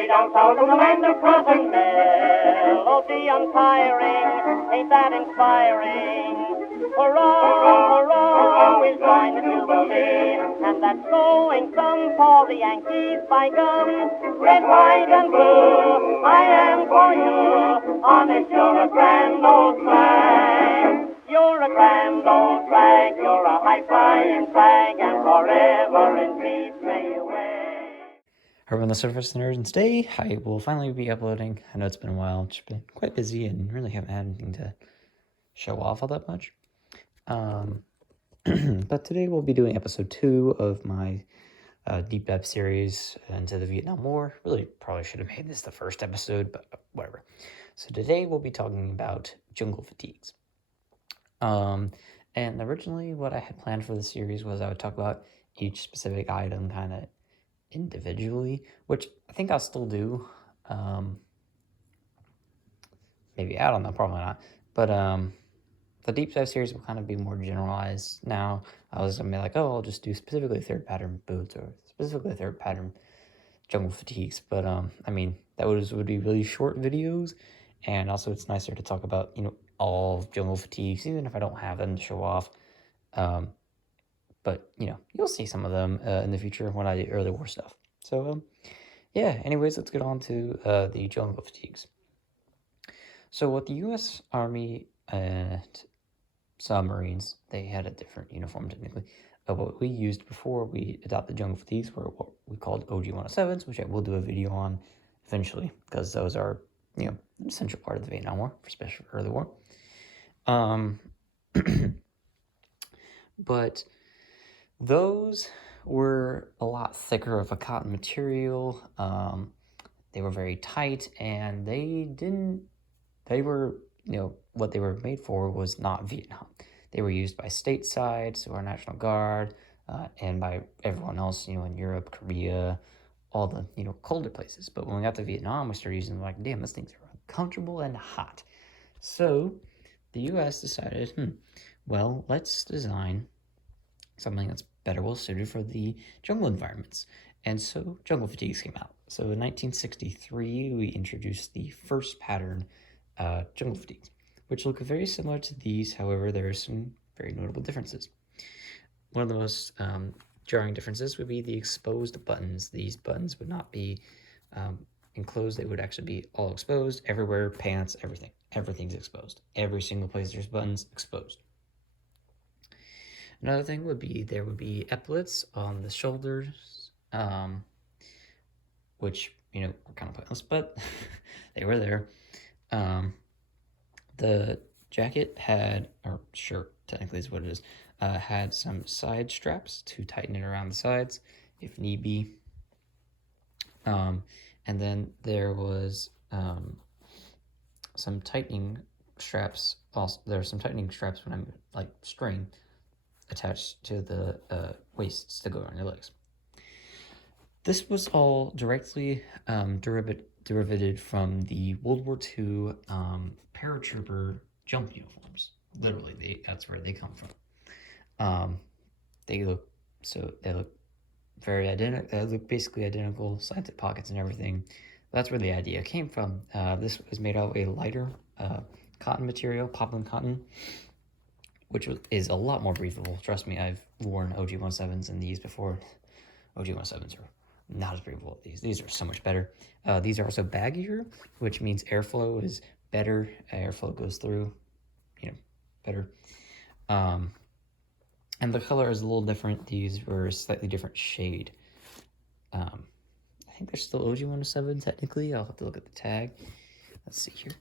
way down south in the land of cotton melody untiring, ain't that inspiring? Hurrah, hurrah, we'll join the Jubilee, and that's going some for the Yankees by gum. Red, white, and blue, I am for you, honest, you're a grand old flag. You're a grand old flag, you're a high-flying flag, and forever in peace may you wave. Everyone, the Surface Nerds Day. I will finally be uploading. I know it's been a while. It's been quite busy and really haven't had anything to show off all that much. But today we'll be doing episode 2 of my deep dive series into the Vietnam War. Really probably should have made this the first episode, but whatever. So today we'll be talking about jungle fatigues. And originally what I had planned for the series was I would talk about each specific item kind of individually, which I think I'll still do. Maybe, I don't know, probably not. But the deep dive series will kind of be more generalized now. I was gonna be like, oh, I'll just do specifically third pattern boots or specifically third pattern jungle fatigues. But I mean, that would be really short videos, and also it's nicer to talk about, you know, all jungle fatigues, even if I don't have them to show off. But you know, you'll see some of them in the future when I do early war stuff. So yeah, anyways, let's get on to the jungle fatigues. So what the U.S. Army and submarines, they had a different uniform technically. What we used before we adopted jungle fatigues were what we called OG-107s, which I will do a video on eventually, because those are, you know, an essential part of the Vietnam War, especially for early war. But those were a lot thicker of a cotton material. They were very tight, and they were, you know, what they were made for was not Vietnam. They were used by stateside, so our National Guard, and by everyone else, you know, in Europe, Korea, all the, you know, colder places. But when we got to Vietnam, we started using them like, damn, these things are uncomfortable and hot. So the U.S. decided, well, let's design something that's better well suited for the jungle environments. And so jungle fatigues came out. So in 1963, we introduced the first pattern jungle fatigues, which look very similar to these. However, there are some very notable differences. One of the most jarring differences would be the exposed buttons. These buttons would not be enclosed. They would actually be all exposed, everywhere, pants, everything. Everything's exposed. Every single place there's buttons exposed. Another thing would be there would be epaulets on the shoulders, which, you know, were kind of pointless, but they were there. The jacket had, or shirt technically is what it is, had some side straps to tighten it around the sides if need be. And then there was some tightening straps. Also, there are some tightening straps when I'm like string attached to the waists to go around your legs. This was all directly derivated from the World War II paratrooper jump uniforms. Literally, that's where they come from. They look very identical. They look basically identical, slanted pockets and everything. That's where the idea came from. This was made out of a lighter cotton material, poplin cotton, which is a lot more breathable. Trust me, I've worn OG-107s and these before. OG-107s are not as breathable as these. These are so much better. These are also baggier, which means airflow is better. Airflow goes through, you know, better. And the color is a little different. These were a slightly different shade. I think they're still OG-107 technically. I'll have to look at the tag. Let's see here.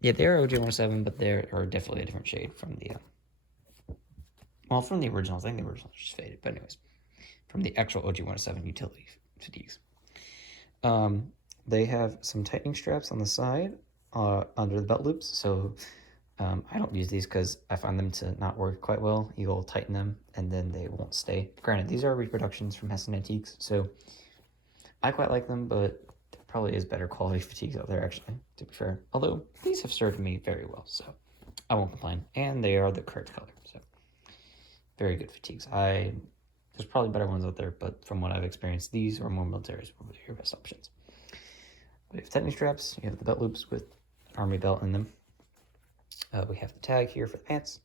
Yeah, they are OG-107, but they are definitely a different shade from the, from the originals. I think the originals just faded, but anyways, from the actual OG-107 utility fatigues. They have some tightening straps on the side, under the belt loops, so I don't use these because I find them to not work quite well. You'll tighten them, and then they won't stay. Granted, these are reproductions from Heston Antiques, so I quite like them, but there probably is better quality fatigues out there, actually, to be fair. Although, these have served me very well, so I won't complain. And they are the correct color, so very good fatigues. I there's probably better ones out there, but from what I've experienced, these are more military, so your best options. We have tightening straps. You have the belt loops with army belt in them. We have the tag here for the pants,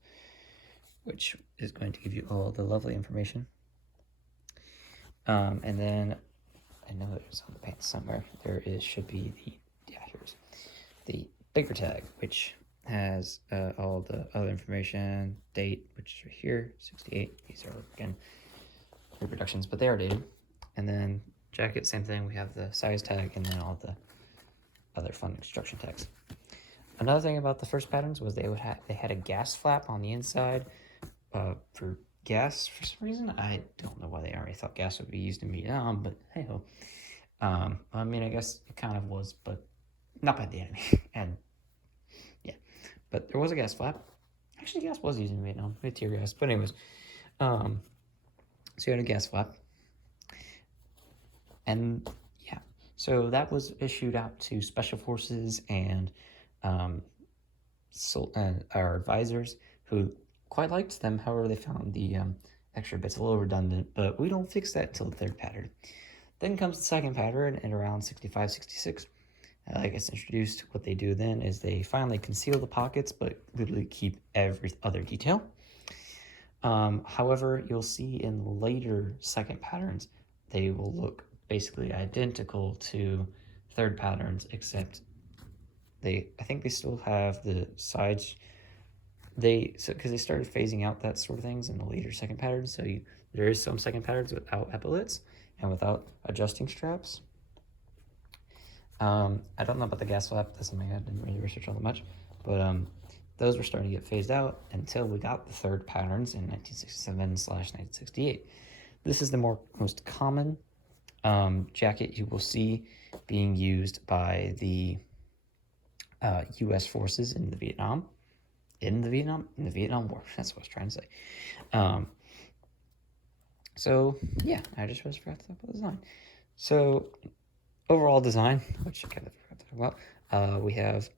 which is going to give you all the lovely information. And then I know there's on the pants somewhere. Should be here's the bigger tag, which has all the other information, date, which is right here, 68. These are again reproductions, but they are dated. And then jacket, same thing. We have the size tag and then all the other fun instruction tags. Another thing about the first patterns was they had a gas flap on the inside for gas for some reason. I don't know why they already thought gas would be used in Vietnam, but hey ho. I mean, I guess it kind of was, but not by the enemy. And yeah, but there was a gas flap. Actually, gas was used in Vietnam. We had tear gas, but anyways, so you had a gas flap, and yeah, so that was issued out to special forces and our advisors who quite liked them. However, they found the extra bits a little redundant, but we don't fix that until the third pattern. Then comes the second pattern in around 65, 66. Like it's introduced, what they do then is they finally conceal the pockets, but literally keep every other detail. However, you'll see in later second patterns, they will look basically identical to third patterns, except I think they still have the sides. Because they started phasing out that sort of things in the later second patterns. So there is some second patterns without epaulets and without adjusting straps. I don't know about the gas flap. That's something I didn't really research all that much, but those were starting to get phased out until we got the third patterns in 1967/1968. This is the most common jacket you will see being used by the U.S. forces in the Vietnam War. That's what I was trying to say. So yeah, I just forgot to talk about design. So overall design, which I kind of forgot to talk about, we have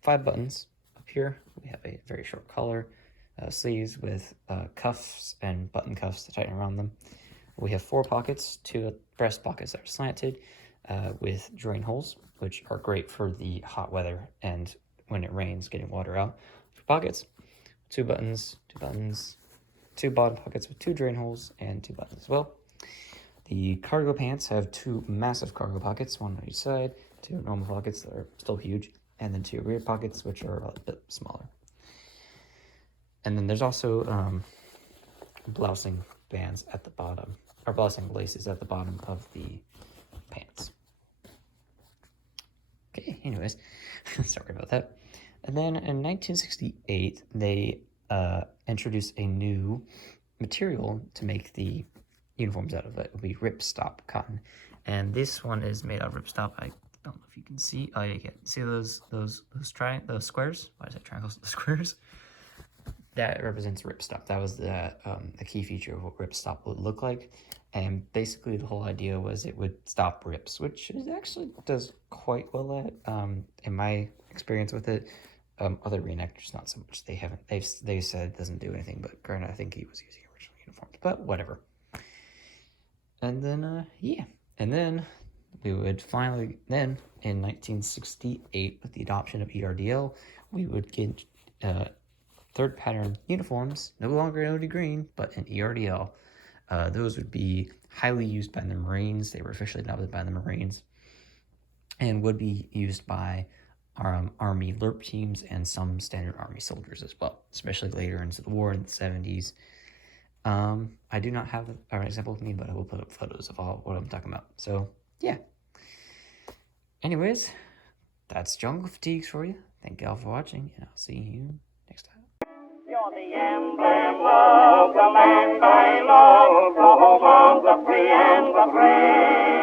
5 buttons up here. We have a very short collar, sleeves with cuffs and button cuffs to tighten around them. We have 4 pockets, 2 breast pockets that are slanted with drain holes, which are great for the hot weather and when it rains, getting water out. For pockets, 2 buttons, 2 bottom pockets with 2 drain holes and 2 buttons as well. The cargo pants have 2 massive cargo pockets, 1 on each side, 2 normal pockets that are still huge, and then 2 rear pockets, which are a bit smaller. And then there's also blousing bands at the bottom, or blousing laces at the bottom of the pants. Okay, anyways, sorry about that. And then in 1968, they introduced a new material to make the uniforms out of. It would be ripstop cotton, and this one is made out of ripstop. I don't know if you can see. Oh, yeah, you can see those squares. Why is that triangles? The squares. That represents ripstop. That was the key feature of what ripstop would look like. And basically the whole idea was it would stop rips, which it actually does quite well at, in my experience with it. Other reenactors, not so much. They said it doesn't do anything, but granted, I think he was using original uniforms, but whatever. And then, yeah. And then we would finally, then in 1968, with the adoption of ERDL, we would get third pattern uniforms, no longer in OD green, but in ERDL. Those would be highly used by the Marines. They were officially adopted by the Marines and would be used by Army LRP teams and some standard Army soldiers as well, especially later into the war in the 70s. I do not have an example with me, but I will put up photos of all what I'm talking about. So, yeah. Anyways, that's Jungle Fatigues for you. Thank you all for watching, and I'll see you next time. You're the emblem of the land I love, the home of the free and the brave.